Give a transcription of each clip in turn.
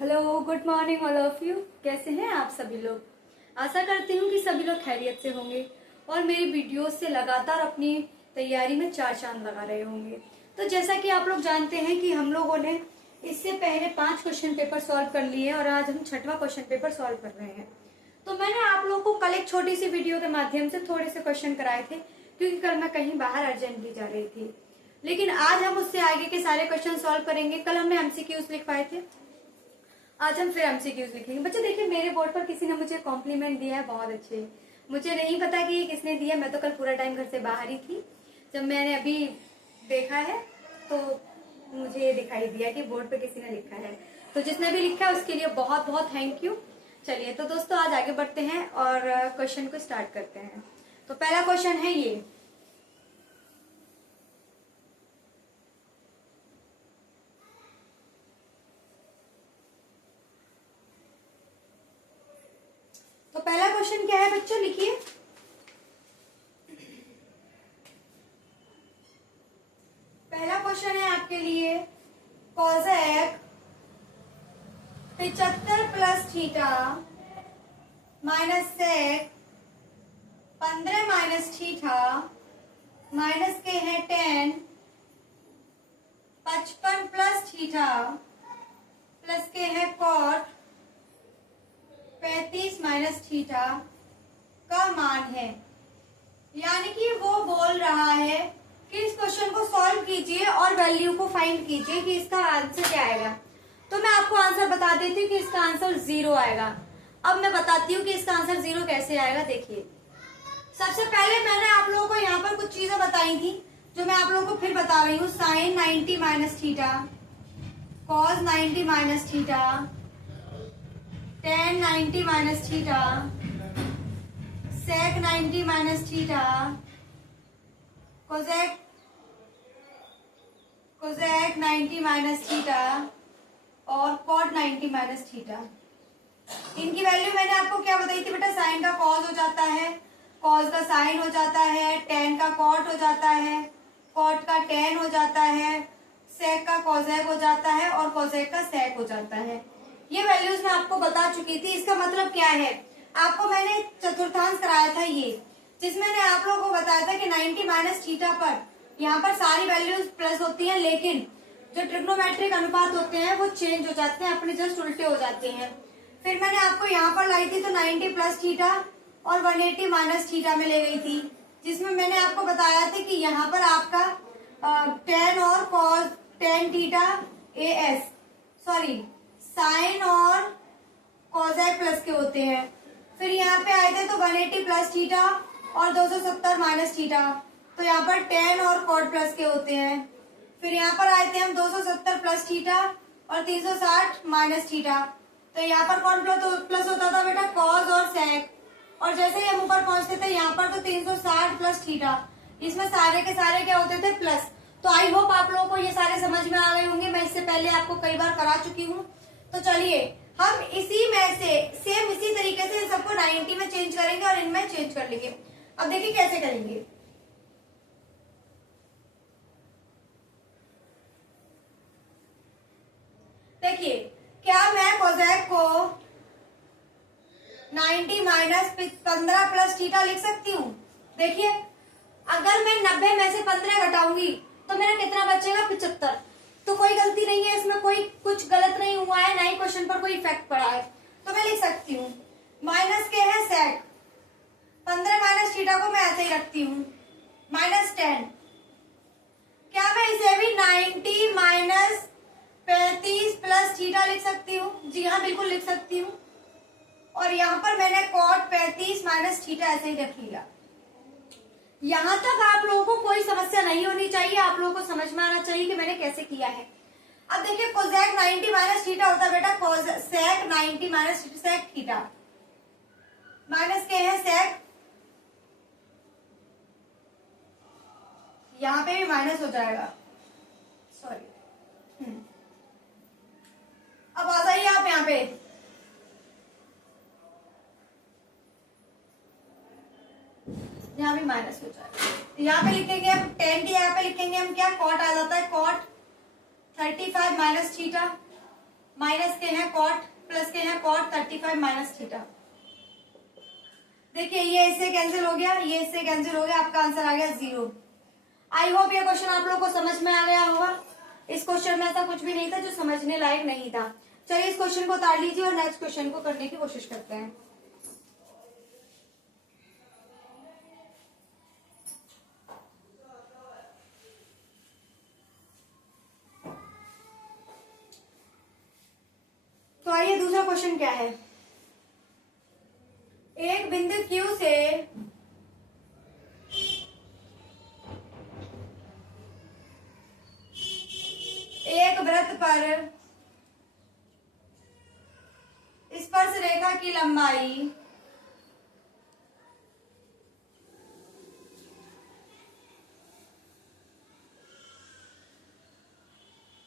Hello, good morning all of you. कैसे हैं आप सभी लोग? आशा करती हूँ कि सभी लोग खैरियत से होंगे और मेरी वीडियोस से लगातार अपनी तैयारी में चार चांद लगा रहे होंगे। तो जैसा कि आप लोग जानते हैं कि हम लोगों ने इससे पहले 5 क्वेश्चन पेपर सॉल्व कर लिए और आज हम 6वां क्वेश्चन पेपर सॉल्व कर रहे हैं। तो मैंने आप लोगों को कल एक छोटी सी वीडियो के माध्यम से थोड़े से क्वेश्चन कराए थे, क्योंकि कल मैं कहीं बाहर अर्जेंटली जा रही थी। लेकिन आज हम उससे आगे के सारे क्वेश्चन सॉल्व करेंगे। कल हमने एमसीक्यूज लिखवाए थे, आज हम फिर एमसीक्यूज लिखेंगे। बच्चे देखिए, मेरे बोर्ड पर किसी ने मुझे कॉम्प्लीमेंट दिया है, बहुत अच्छे। मुझे नहीं पता कि ये किसने दिया, मैं तो कल पूरा टाइम घर से बाहर ही थी। जब मैंने अभी देखा है तो मुझे ये दिखाई दिया कि बोर्ड पे किसी ने लिखा है। तो जिसने भी लिखा है उसके लिए बहुत बहुत थैंक यू। चलिए तो दोस्तों, आज आगे बढ़ते हैं और क्वेश्चन को स्टार्ट करते हैं। तो पहला क्वेश्चन है ये। तो पहला क्वेश्चन क्या है बच्चों, लिखिए। पहला क्वेश्चन है आपके लिए, cosec 75 plus theta minus sec 15 minus theta minus के है 10 55 प्लस थीटा प्लस के है कॉट 35 माइनस थीटा का मान है। यानी कि वो बोल रहा है कि इस क्वेश्चन को सॉल्व कीजिए और वैल्यू को फाइंड कीजिए कि इसका आंसर क्या आएगा। तो मैं आपको आंसर बता देती हूँ कि इसका आंसर 0 आएगा। अब मैं बताती हूँ कि इसका आंसर 0 कैसे आएगा। देखिए, सबसे पहले मैंने आप लोगों को यहाँ पर कुछ चीजें बताई थी जो मैं आप लोगों को फिर बता रही हूँ। Sine 90 minus theta, cos 90 minus theta, tan 90 minus theta, sec 90 minus theta, cosec 90 minus theta और कॉट 90 माइनस थीटा। इनकी वैल्यू मैंने आपको क्या बताई थी बेटा? साइन का कॉस हो जाता है, कॉस का साइन हो जाता है, टेन का कॉट हो जाता है, कॉट का टेन हो जाता है, सेक का कोसेक हो जाता है और कोसेक का सेक हो जाता है। ये वैल्यूज मैं आपको बता चुकी थी। इसका मतलब क्या है? आपको मैंने चतुर्थांश कराया था ये, जिसमें मैंने आप लोगों को बताया था कि 90 माइनस थीटा पर यहाँ पर सारी वैल्यूज प्लस होती हैं, लेकिन जो ट्रिग्नोमेट्रिक अनुपात होते हैं वो चेंज हो जाते हैं, अपने जस्ट उल्टे हो जाते हैं। फिर मैंने आपको यहाँ पर लाई थी तो 90 प्लस थीटा और 180 माइनस थीटा में ले गई थी, जिसमें मैंने आपको बताया था कि यहाँ पर आपका टेन और cos tan theta S sorry sine और कोसेक प्लस के होते हैं। फिर यहाँ पे आए थे तो 180 प्लस थीटा और 270 माइनस थीटा, तो यहाँ पर टेन और कॉट प्लस के होते हैं। फिर यहाँ पर आए थे हम 270 प्लस थीटा और 360 माइनस थीटा, तो यहाँ पर कौन प्लस होता था बेटा? कॉस और सेक। और जैसे ही हम ऊपर पहुंचते थे यहाँ पर तो 360 प्लस थीटा, इसमें सारे के सारे क्या होते थे? प्लस। तो आई होप आप लोगों को ये सारे समझ में आ गए होंगे। मैं इससे पहले आपको कई बार करा चुकी हूँ। तो चलिए हम इसी में से सेम इसी तरीके से सबको 90 में चेंज करेंगे और इनमें चेंज कर लेंगे। अब देखिए कैसे करेंगे। देखिए, क्या मैं कोसेक को 90 माइनस 15 प्लस थीटा लिख सकती हूँ? देखिए, अगर मैं 90 में से 15 घटाऊंगी तो मेरा कितना बचेगा? 75। तो कोई गलती नहीं है इसमें, कोई कुछ गलत नहीं हुआ है, ना ही क्वेश्चन पर कोई इफेक्ट पड़ा है। तो मैं लिख सकती हूँ माइनस के है सेक 15 माइनस थीटा को मैं ऐसे ही रखती हूँ माइनस 10। क्या मैं इसे भी 90 माइनस 35 प्लस थीटा लिख सकती हूँ? जी हाँ, बिल्कुल लिख सकती हूँ। और यहाँ पर मैंने कॉट 35 माइनस थीटा ऐसे ही रख लिया। यहाँ तक आप लोगों को कोई समस्या नहीं होनी चाहिए, आप लोगों को समझ में आना चाहिए कि मैंने कैसे किया है। अब देखिए, कोसेक 90 माइनस थीटा होता है बेटा cosec 90 minus sec theta, minus के है सेक, यहाँ पे भी माइनस हो जाएगा, सॉरी। अब आ जाइए आप यहाँ पे, यहाँ भी माइनस हो जाएगा। यहाँ पे लिखेंगे हम 10 की, यहाँ पे लिखेंगे हम क्या? कॉट आ जाता है, कॉट 35 माइनस थीटा माइनस के हैं कॉट, प्लस के हैं कॉट 35 माइनस थीटा। देखिए ये इससे कैंसिल हो गया, ये इससे कैंसिल हो गया, आपका आंसर आ गया 0। आई होप ये क्वेश्चन आप लोगों को समझ में आ गया होगा। इस क्वेश्चन में ऐसा कुछ भी नहीं था जो समझने लायक नहीं था। चलिए इस क्वेश्चन को उतार लीजिए और नेक्स्ट क्वेश्चन को करने की कोशिश करते हैं। तो आइए दूसरा क्वेश्चन क्या है। एक बिंदु Q से एक वृत्त पर स्पर्श रेखा की लंबाई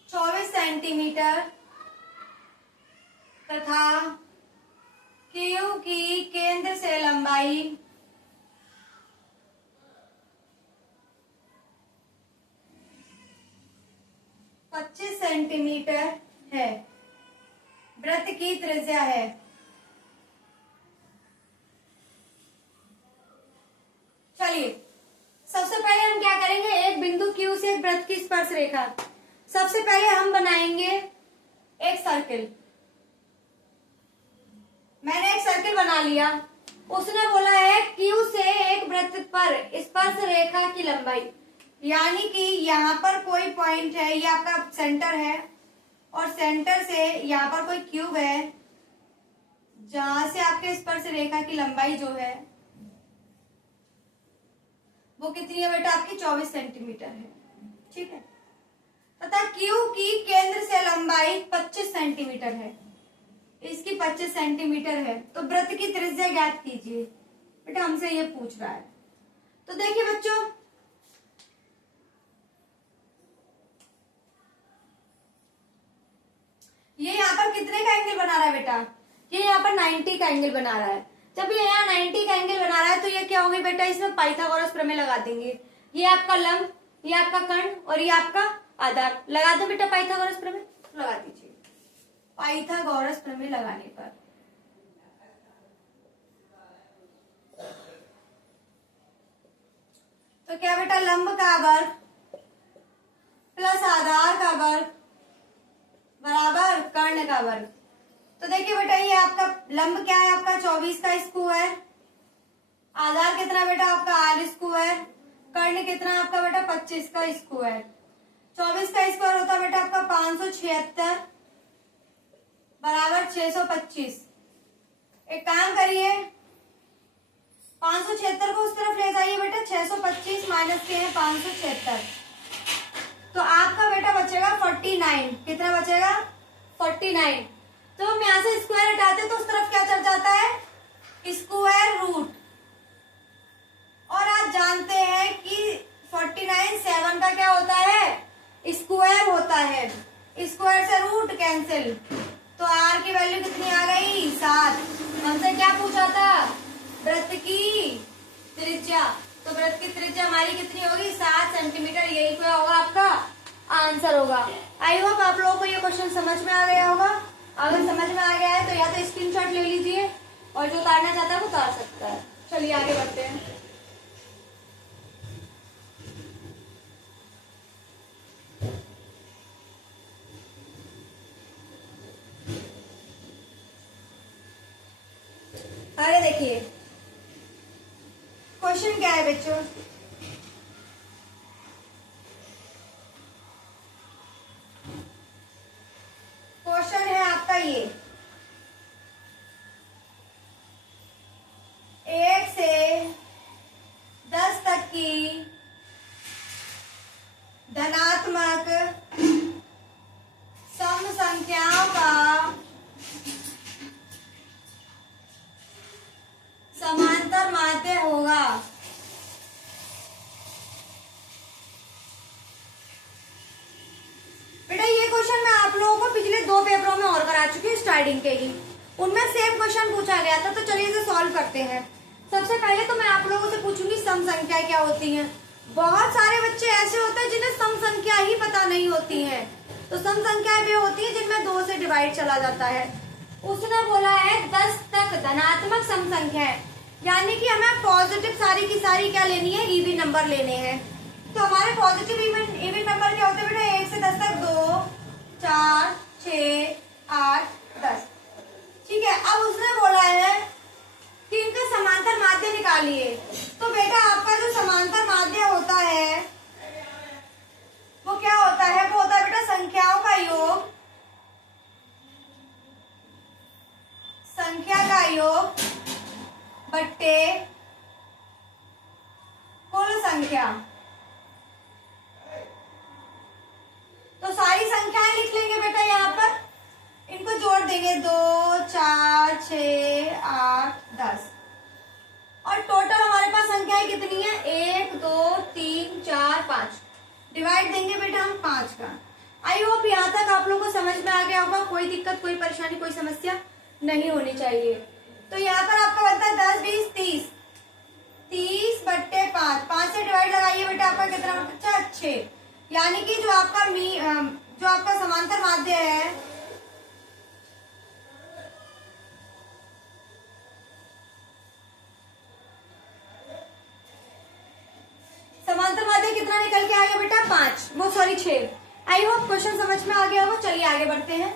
24 सेंटीमीटर तथा Q की केंद्र से लंबाई 25 सेंटीमीटर है। वृत्त की त्रिज्या है। चलिए सबसे पहले हम क्या करेंगे, एक बिंदु Q से एक वृत्त की स्पर्श रेखा। सबसे पहले हम बनाएंगे एक सर्किल। मैंने एक सर्किल बना लिया। उसने बोला है Q से एक वृत्त पर स्पर्श रेखा की लंबाई, यानी कि यहाँ पर कोई पॉइंट है, ये आपका सेंटर है और सेंटर से यहाँ पर कोई क्यूब है जहां से आपके स्पर्श रेखा की लंबाई जो है वो कितनी है बेटा, आपकी 24 सेंटीमीटर है। ठीक है, तथा Q की केंद्र से लंबाई 25 सेंटीमीटर है। इसकी 25 सेंटीमीटर है। तो वृत्त की त्रिज्या ज्ञात कीजिए। बेटा हमसे ये पूछ रहा है। तो देखिए बच्चों, ये यहाँ पर कितने का एंगल बना रहा है बेटा, ये यहाँ पर 90 का एंगल बना रहा है। जब ये यहाँ 90 का एंगल बना रहा है तो ये क्या होगी बेटा, इसमें पाइथागोरस प्रमेय लगा देंगे। ये आपका लंब, ये आपका कर्ण और ये आपका आधार। लगा दो बेटा पाइथागोरस प्रमेय, लगा दीजिए। पाइथागोरस प्रमेय लगाने पर तो क्या बेटा, लंब का वर्ग प्लस आधार का वर्ग बराबर कर्ण का वर्ग। तो देखिए बेटा, ये आपका लंब क्या है, आपका 24 का स्क्वायर, आधार कितना बेटा आपका r स्क्वायर, कर्ण कितना आपका बेटा 25 का स्क्वायर। 24 का स्क्वायर होता है बेटा आपका 576 बराबर 625। एक काम करिए, 576 को उस तरफ ले जाइए बेटा, 625 माइनस के हैं 576, तो आपका बेटा बचेगा 49। कितना बचेगा, 49। तो हम यहाँ से स्क्वायर हटाते हैं तो उस तरफ क्या चल जाता है, स्क्वायर रूट। और आप जानते हैं कि 49 7 का क्या होता है, स्क्वायर होता है। स्क्वायर से रूट कैंसिल, तो r की वैल्यू कितनी आ गई, 7। हमसे क्या पूछा था, वृत्त की त्रिज्या। तो वृत्त की त्रिज्या हमारी कितनी होगी, 7 सेंटीमीटर। यही क्या होगा, आपका आंसर होगा। आई होप आप लोगों को ये क्वेश्चन समझ में आ गया होगा। अगर समझ में आ गया है तो या तो स्क्रीनशॉट ले लीजिए और जो उतारना चाहता है वो उतार सकता है। चलिए आगे बढ़ते हैं। आगे देखिए क्वेश्चन क्या है बच्चों, क्वेश्चन है आपका ये, 1 से 10 तक की धनात्मक सम संख्याओं का समांतर माध्य होगा। बेटा ये क्वेश्चन मैं आप लोगों को पिछले 2 पेपरों में और करा चुकी हूँ स्टार्टिंग के ही, उनमें सेम क्वेश्चन पूछा गया था। तो चलिए इसे सॉल्व करते हैं। सबसे पहले तो मैं आप लोगों से पूछूंगी सम संख्या क्या होती हैं। बहुत सारे बच्चे ऐसे होते हैं जिन्हें सम संख्या ही पता नहीं होती है। तो सम संख्याएं वे होती है जिनमें 2 से डिवाइड चला जाता है। उसने बोला है 10 तक धनात्मक सम संख्याएं, यानी कि हमें पॉजिटिव सारी की सारी क्या लेनी है, इवन नंबर लेने हैं। तो हमारे पॉजिटिव इवन नंबर क्या होते हैं बेटा, 1 से 10 तक 2, 4, 6, 8, 10। ठीक है, अब उसने बोला है कि इनका समांतर माध्य निकालिए। तो बेटा आपका जो समांतर माध्य होता है वो क्या होता है, वो होता है बेटा संख्याओं का योग, संख्या का योग बट्टे कुल संख्या। तो सारी संख्याएं लिख लेंगे बेटा, यहाँ पर इनको जोड़ देंगे, 2, 4, 6, 8, 10 और टोटल हमारे पास संख्याएं कितनी है, 1, 2, 3, 4, 5। डिवाइड देंगे बेटा हम 5 का। आई होप यहाँ तक आप लोगों को समझ में आ गया होगा, कोई दिक्कत, कोई परेशानी, कोई समस्या नहीं होनी चाहिए। तो यहाँ पर आपका बनता है 10, 20, 30, 30 बट्टे 5, 5 से डिवाइड लगाइए बेटा, आपका कितना बचा, 6। यानी कि जो आपका समांतर माध्य है समांतर माध्य कितना निकल के आ गया बेटा, 5, वो सॉरी 6। आई होप क्वेश्चन समझ में आ गया होगा। चलिए आगे बढ़ते हैं।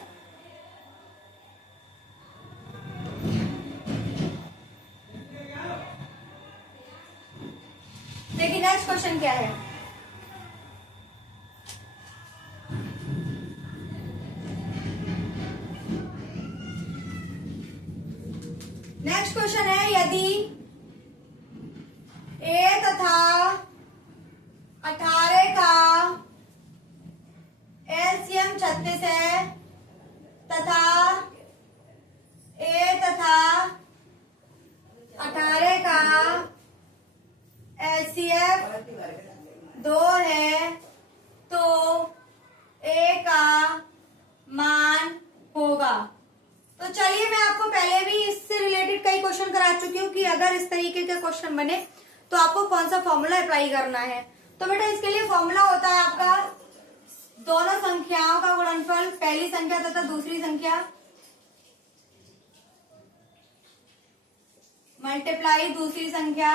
देखिए नेक्स्ट क्वेश्चन क्या है। नेक्स्ट क्वेश्चन है, यदि a तथा 18 का एलसीएम 36 है तथा a तथा 18 का एलसीएम 2 है, तो a का मान होगा। तो चलिए मैं आपको पहले भी इससे रिलेटेड कई क्वेश्चन करा चुकी हूँ कि अगर इस तरीके के क्वेश्चन बने तो आपको कौन सा फॉर्मूला अप्लाई करना है। तो बेटा इसके लिए फॉर्मूला होता है आपका दोनों संख्याओं का गुणनफल, पहली संख्या तथा दूसरी संख्या, मल्टीप्लाई दूसरी संख्या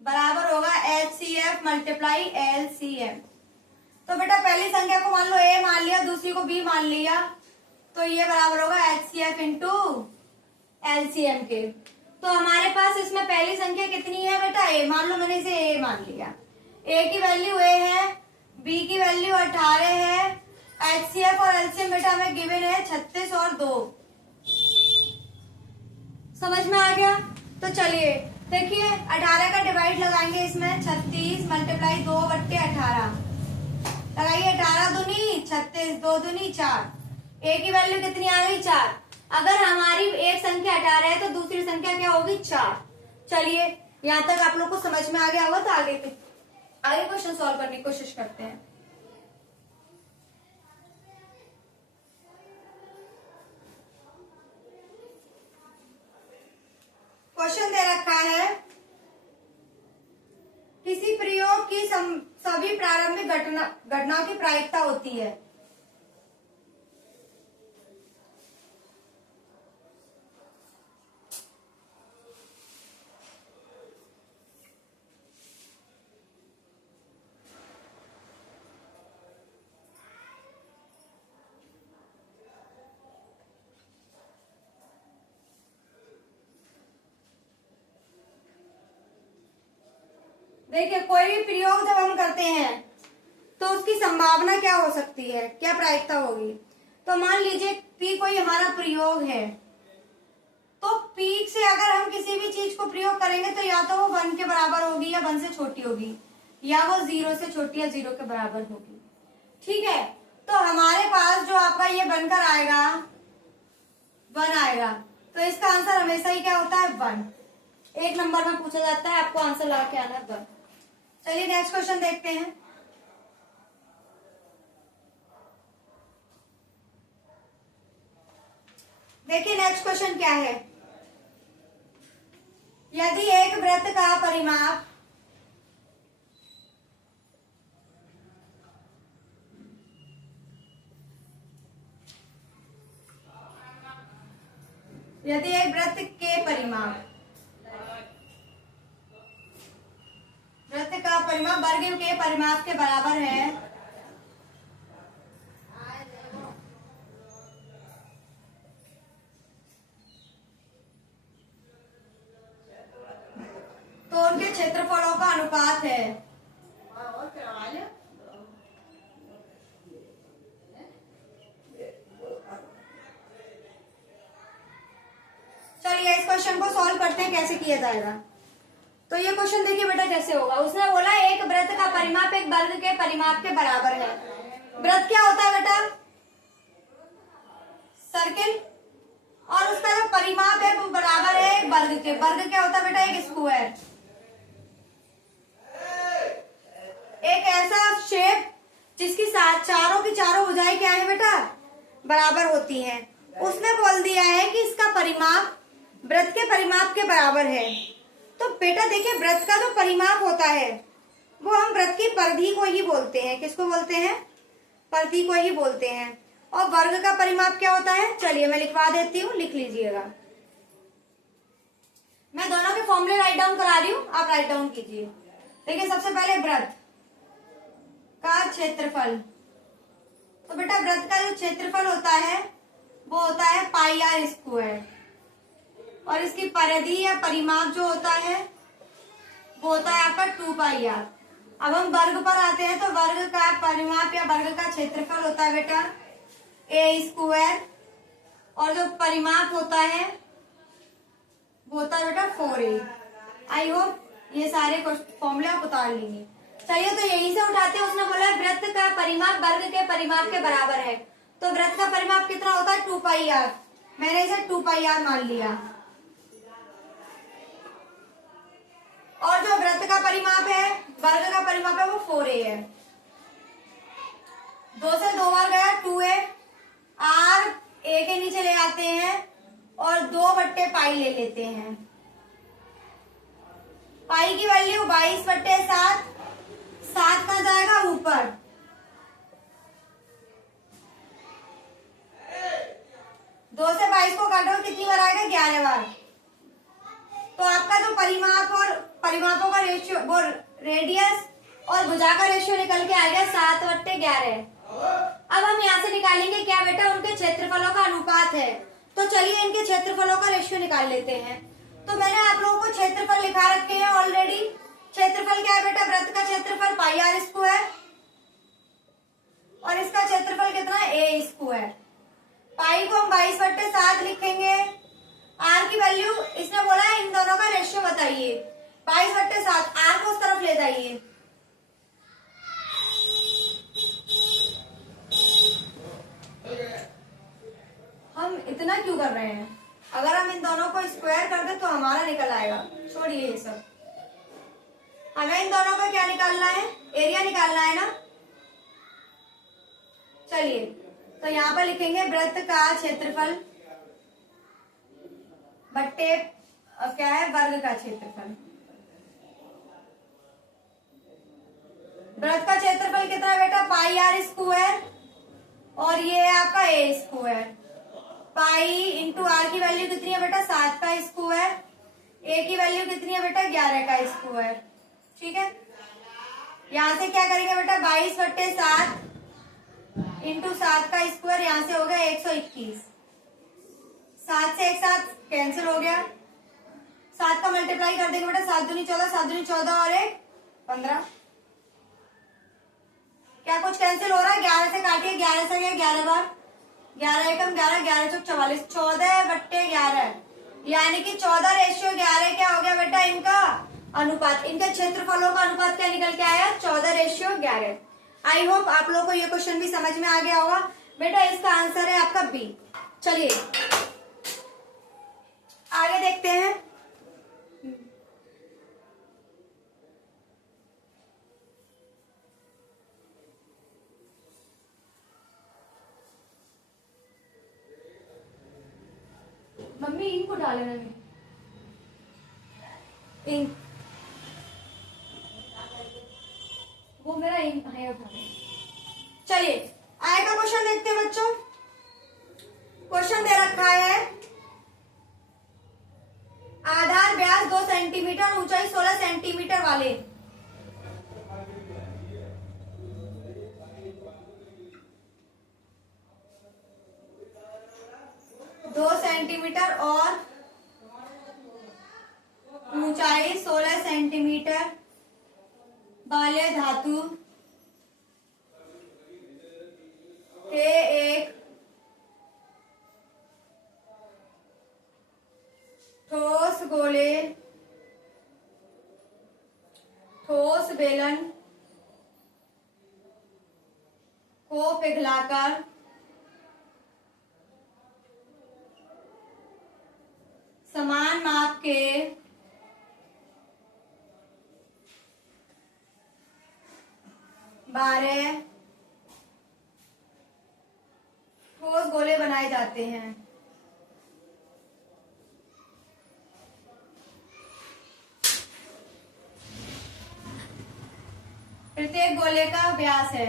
बराबर होगा HCF मल्टीप्लाई LCM। तो बेटा पहली संख्या को मान लो a मान लिया, दूसरी को b मान लिया, तो ये बराबर होगा HCF इंटू LCM के। तो हमारे पास इसमें पहली संख्या कितनी है बेटा, a, मान लो मैंने इसे a मान लिया, a की वैल्यू a है, b की वैल्यू 18 है, HCF और LCM बेटा हमें गिवन है 36 और 2। समझ में आ गया। तो चलिए देखिए 18 का डिवाइड लगाएंगे इसमें, 36 मल्टीप्लाई 2 बट्टे 18 लगाइए, 18 दूनी 36, 2 दूनी 4, a की वैल्यू कितनी आ गई, 4। अगर हमारी एक संख्या 18 है तो दूसरी संख्या क्या होगी, 4। चलिए यहाँ तक आप लोग को समझ में आ गया होगा। तो आगे क्वेश्चन सॉल्व करने की कोशिश करते हैं। क्वेश्चन दे रखा है, किसी प्रयोग की सभी प्रारंभिक घटनाओं की प्रायिकता होती है। देखिए कोई भी प्रयोग जब हम करते हैं तो उसकी संभावना क्या हो सकती है, क्या प्रायिकता होगी। तो मान लीजिए P कोई हमारा प्रयोग है, तो P से अगर हम किसी भी चीज को प्रयोग करेंगे तो या तो वो 1 के बराबर होगी या 1 से छोटी होगी, या वो 0 से छोटी या 0 के बराबर होगी। ठीक है, तो हमारे पास जो आपका ये बनकर आएगा 1 आएगा, तो इसका आंसर हमेशा ही क्या होता है, 1। एक नंबर में पूछा जाता है, आपको आंसर लगा के आना 1। चलिए नेक्स्ट क्वेश्चन देखते हैं। देखिए नेक्स्ट क्वेश्चन क्या है, यदि एक वृत्त का परिमाप यदि एक वृत्त के परिमाप, वृत्त का परिमाप वर्ग के परिमाप के बराबर है, तो उनके क्षेत्रफलों का अनुपात है। चलिए इस क्वेश्चन को सॉल्व करते हैं कैसे किया जाएगा। तो ये क्वेश्चन देखिए बेटा कैसे होगा। उसने बोला एक वृत्त का परिमाप एक वर्ग के परिमाप के बराबर है। वृत्त क्या होता है बेटा? सर्किल। और उसका जो परिमाप है वो बराबर है एक वर्ग के। वर्ग क्या होता है बेटा? एक स्क्वायर। एक ऐसा शेप जिसकी चारों की चारों भुजाएं क्या है बेटा? बराबर होती हैं। उसने बोल दिया है कि इसका परिमाप वृत्त के परिमाप के बराबर है। तो बेटा देखिए वृत्त का जो परिमाप होता है वो हम वृत्त की परिधि को ही बोलते हैं। किसको बोलते हैं? परिधि को ही बोलते हैं। और वर्ग का परिमाप क्या होता है? चलिए मैं लिखवा देती हूँ, लिख लीजिएगा। मैं दोनों के फॉर्मूले राइट डाउन करा रही हूँ, आप राइट डाउन कीजिए। देखिए सबसे पहले वृत्त का क्षेत्रफल। तो बेटा वृत्त का जो क्षेत्रफल होता है वो होता है पाई आर स्क्वायर। और इसकी परिधि या परिमाप जो होता है वो होता है आपका 2 पाई आर। अब हम वर्ग पर आते हैं तो वर्ग का परिमाप या वर्ग का क्षेत्रफल होता है बेटा ए स्क्वायर। और जो परिमाप होता है वो होता है बेटा 4a। आई होप ये सारे फॉर्मूले आप उतार लेंगे। चलिए तो यहीं से उठाते हैं। उसने बोला वृत्त का परिमाप वर्ग के परिमाप के बराबर है। तो वृत्त का परिमाप कितना होता है? 2 पाई आर। मैंने इसे 2 पाई आर मान लिया। और जो वृत्त का परिमाप है, वर्ग का परिमाप है वो 4a है। 2 से 2 बार गया 2a। आर ए के नीचे ले आते हैं और 2/पाई ले लेते हैं। पाई की वैल्यू 22/7। 7 कहाँ जाएगा? ऊपर। 2 से 22 को काटो कितनी बार आएगा? 11 बार। तो आपका जो परिमाप और परिमापों का रेशियो, वो रेडियस और भुजा का रेशियो निकल के आएगा 7/11। अब हम यहाँ से निकालेंगे क्या बेटा? उनके क्षेत्रफलों का अनुपात है। तो चलिए इनके क्षेत्रफलों का रेशियो निकाल लेते हैं। तो मैंने आप लोगों को क्षेत्रफल लिखा रखे हैं ऑलरेडी। क्षेत्रफल क्या है बेटा? वृत्त का क्षेत्रफल पाई आर स्क्वायर और इसका क्षेत्रफल कितना है? ए स्क्वायर। पाई को हम 22/7 लिखेंगे। आर की वैल्यू इसने बोला है इन दोनों का रेशियो बताइए। 22/7। आर को उस तरफ ले जाइए। हम इतना क्यों कर रहे हैं? अगर हम इन दोनों को स्क्वायर कर दे तो हमारा निकल आएगा। छोड़िए ये सब। हमें इन दोनों का क्या निकालना है? एरिया निकालना है ना। चलिए तो यहाँ पर लिखेंगे वृत्त का क्षेत्रफल बट्टे क्या है? वर्ग का क्षेत्रफल। वृत्त का क्षेत्रफल कितना है बेटा? पाई आर स्क्वायर और ये है आपका ए स्क्वायर। पाई इंटू आर की वैल्यू कितनी है बेटा? 7 का स्क्वायर। ए की वैल्यू कितनी है बेटा? 11 का स्क्वायर। ठीक है। यहां से क्या करेंगे बेटा? 22/7 इंटू 7 का स्क्वायर। यहां से हो गया 121। 7 से एक साथ कैंसिल हो गया। 7 का मल्टीप्लाई कर देंगे बेटा। 7 दूनी 14, 7 दूनी 14 और 1 15। क्या कुछ कैंसिल हो रहा है? 11 से काटिए। 11 से गया 11 बार। 11 एकम 11, 11 चौक 44। 14/11 यानी कि 14:11 क्या हो गया बेटा? इनका अनुपात। इनके क्षेत्रफलों का अनुपात क्या निकल के आया? 14:11। आई होप आप लोगों को ये क्वेश्चन भी समझ में आ गया होगा। बेटा इसका आंसर है आपका बी। चलिए आगे देखते हैं। मम्मी इंक उठा लेना। इंक वो मेरा इंक है, उठा ले। चलिए आगे का क्वेश्चन देखते हैं बच्चों। क्वेश्चन दे रखा है सेंटीमीटर, ऊंचाई 16 सेंटीमीटर वाले 2 सेंटीमीटर और ऊंचाई 16 सेंटीमीटर वाले धातु के एक ठोस गोले, ठोस बेलन को पिघलाकर समान माप के 12 ठोस गोले बनाए जाते हैं। प्रत्येक गोले का व्यास है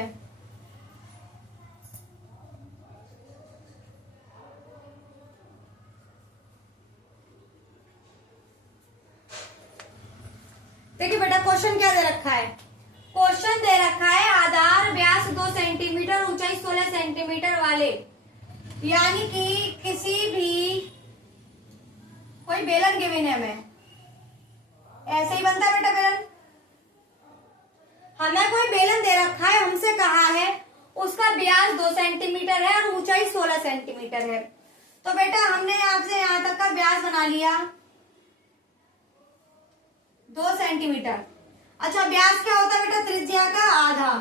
देखिए बेटा क्वेश्चन क्या दे रखा है। क्वेश्चन दे रखा है आधार व्यास 2 सेंटीमीटर, ऊंचाई 16 सेंटीमीटर वाले, यानी कि किसी भी कोई बेलन गिवन है हमें, ऐसे ही बनता है बेटा बेलन। हमें कोई बेलन दे रखा है, हमसे कहा है उसका व्यास 2 सेंटीमीटर है और ऊंचाई 16 सेंटीमीटर है। तो बेटा हमने यहां से यहां तक का व्यास बना लिया 2 सेंटीमीटर। अच्छा व्यास क्या होता है बेटा? त्रिज्या का आधा,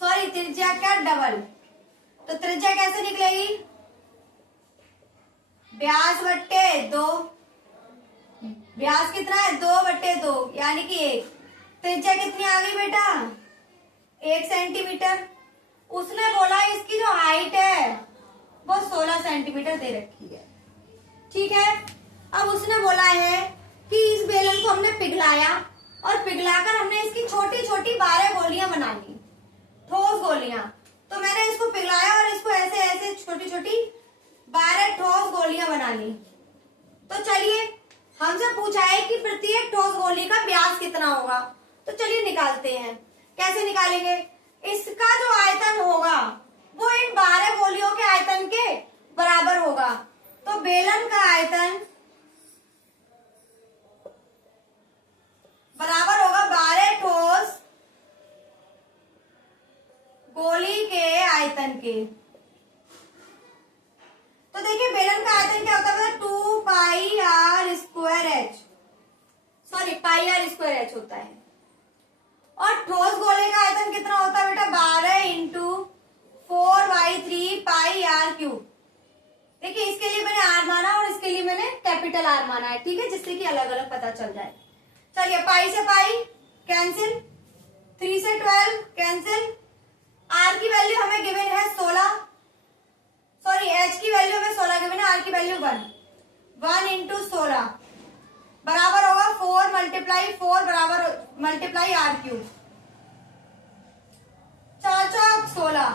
सॉरी त्रिज्या का डबल। तो त्रिज्या कैसे निकलेगी? व्यास बट्टे 2, व्यास कितना है? 2/2 यानी कि 1। त्रिज्या कितनी आ गई बेटा? 1 सेंटीमीटर। उसने बोला इसकी जो हाइट है वो 16 सेंटीमीटर दे रखी है, ठीक है। अब उसने बोला है कि इस बेलन को हमने पिघलाया और पिघलाकर हमने इसकी छोटी छोटी 12 गोलियां बना ली, ठोस गोलियां। तो मैंने इसको पिघलाया और इसको ऐसे ऐसे छोटी छोटी 12 ठोस गोलियां बना ली। तो चलिए हमसे पूछा है कि प्रत्येक ठोस गोली का व्यास कितना होगा, तो चलिए निकालते हैं। कैसे निकालेंगे? इसका जो आयतन होगा वो इन 12 गोलियों के आयतन के बराबर होगा। तो बेलन का आयतन बराबर होगा 12 ठोस गोली के आयतन के। तो देखिए बेलन का आयतन क्या होता है? 2 pi r square h, sorry pi r square h होता है। और ठोस गोले का आयतन कितना होता है बेटा? 12 इंटू 4/3 पाई आर क्यूब। देखिए इसके लिए मैंने आर माना और इसके लिए मैंने कैपिटल आर माना है, ठीक है, जिससे कि अलग अलग पता चल जाए। चलिए पाई से पाई कैंसिल, 3 से 12 कैंसिल। आर की वैल्यू हमें गिवन है 16, सॉरी एच की वैल्यू हमें 16 गिवन है, आर की वैल्यू 1 इंटू 16 बराबर होगा 4 × 4 बराबर मल्टीप्लाई आर क्यूब, 4 चौक 16।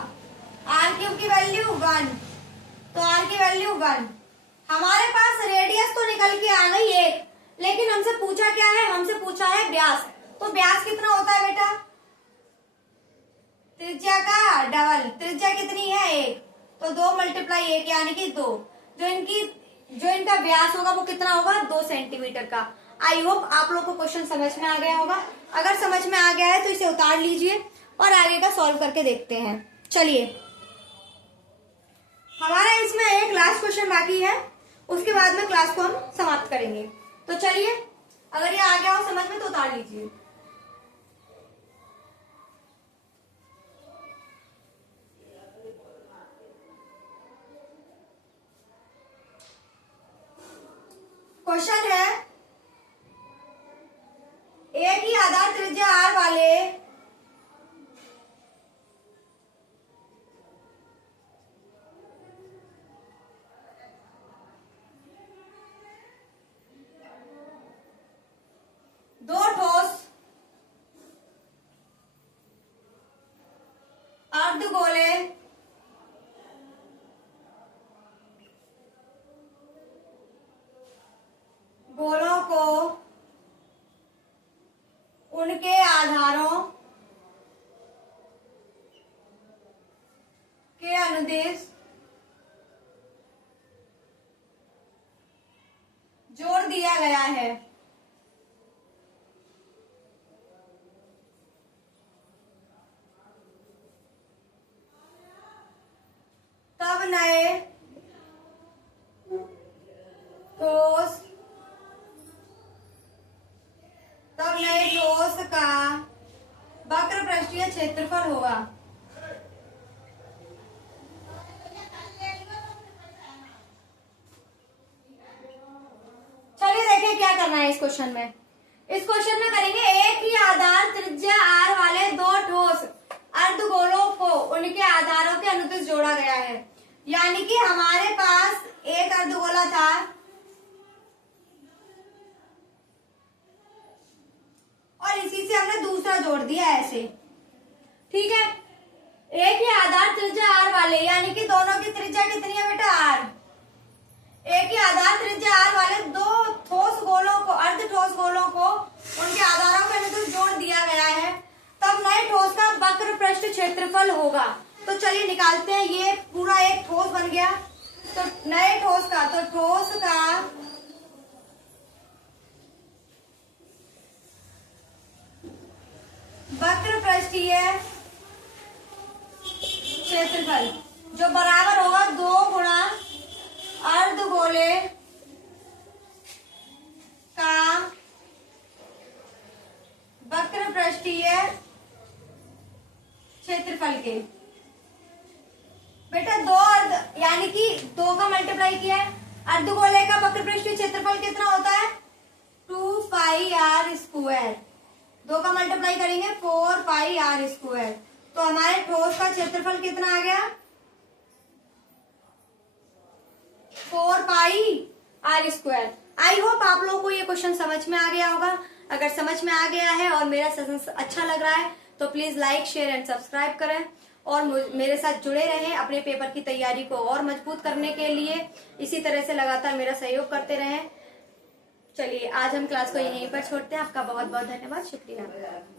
आर क्यूब की वैल्यू 1, तो आर की वैल्यू 1। हमारे पास रेडियस तो निकल के आ गई 1, लेकिन हमसे पूछा क्या है? हमसे पूछा है व्यास। तो व्यास कितना होता है बेटा? त्रिज्या का डबल। त्रिज्या कितनी है? 1, तो 2 × 1 यानी कि 2। जो इनका व्यास होगा वो कितना होगा? 2 सेंटीमीटर का। आई होप आप लोग को क्वेश्चन समझ में आ गया होगा। अगर समझ में आ गया है तो इसे उतार लीजिए और आगे का सॉल्व करके देखते हैं। चलिए हमारा इसमें एक लास्ट क्वेश्चन बाकी है, उसके बाद में क्लास को हम समाप्त करेंगे। तो चलिए अगर ये आ गया हो समझ में तो उतार लीजिए। क्वेश्चन है एक ही आधार त्रिज्या आर वाले दो ठोस अर्धगोले गोले अनुदेश जोड़ दिया गया है। तब नए ठोस का वक्र पृष्ठीय क्षेत्रफल होगा। चलिए देखिए क्या करना है इस क्वेश्चन में। इस क्वेश्चन में करेंगे एक ही आधार त्रिज्या r वाले दो ठोस अर्धगोलों को उनके आधारों के अनुदिश जोड़ा गया है। यानी कि हमारे पास एक अर्धगोला था, और इसी से हमने दूसरा जोड़ दिया ऐसे, ठीक है। एक ही आधार त्रिज्या r वाले, यानी कि दोनों की त्रिज्या कितनी है बेटा r। एक ही आधार त्रिज्या r वाले दो ठोस गोलों को, अर्ध ठोस गोलों को उनके आधारों के अनुदिश जोड़ दिया गया है, तब नए ठोस का वक्र पृष्ठ क्षेत्रफल होगा। तो चलिए निकालते हैं। ये पूरा एक ठोस बन गया, तो नए ठोस का, तो ठोस का वक्र पृष्ठीय क्षेत्रफल जो बराबर होगा 2 गुणा अर्धगोले का वक्र पृष्ठीय क्षेत्रफल के। बेटा 2 अर्ध, यानी कि 2 का मल्टीप्लाई किया है। अर्धगोले का वक्र पृष्ठीय क्षेत्रफल कितना होता है 2 पाई r स्क्वायर। 2 का मल्टीप्लाई करेंगे 4 पाई r स्क्वायर। तो हमारे ठोस का क्षेत्रफल कितना आ गया 4 पाई r स्क्वायर। आई होप आप लोगों को ये क्वेश्चन समझ में आ गया होगा। अगर समझ में आ गया है और मेरा सेशन अच्छा लग रहा है तो please like share and subscribe करें, और मेरे साथ जुड़े रहें अपने पेपर की तैयारी को और मजबूत करने के लिए। इसी तरह से लगातार मेरा सहयोग करते रहें। चलिए आज हम क्लास को यहीं पर छोड़ते हैं। आपका बहुत बहुत धन्यवाद, शुक्रिया।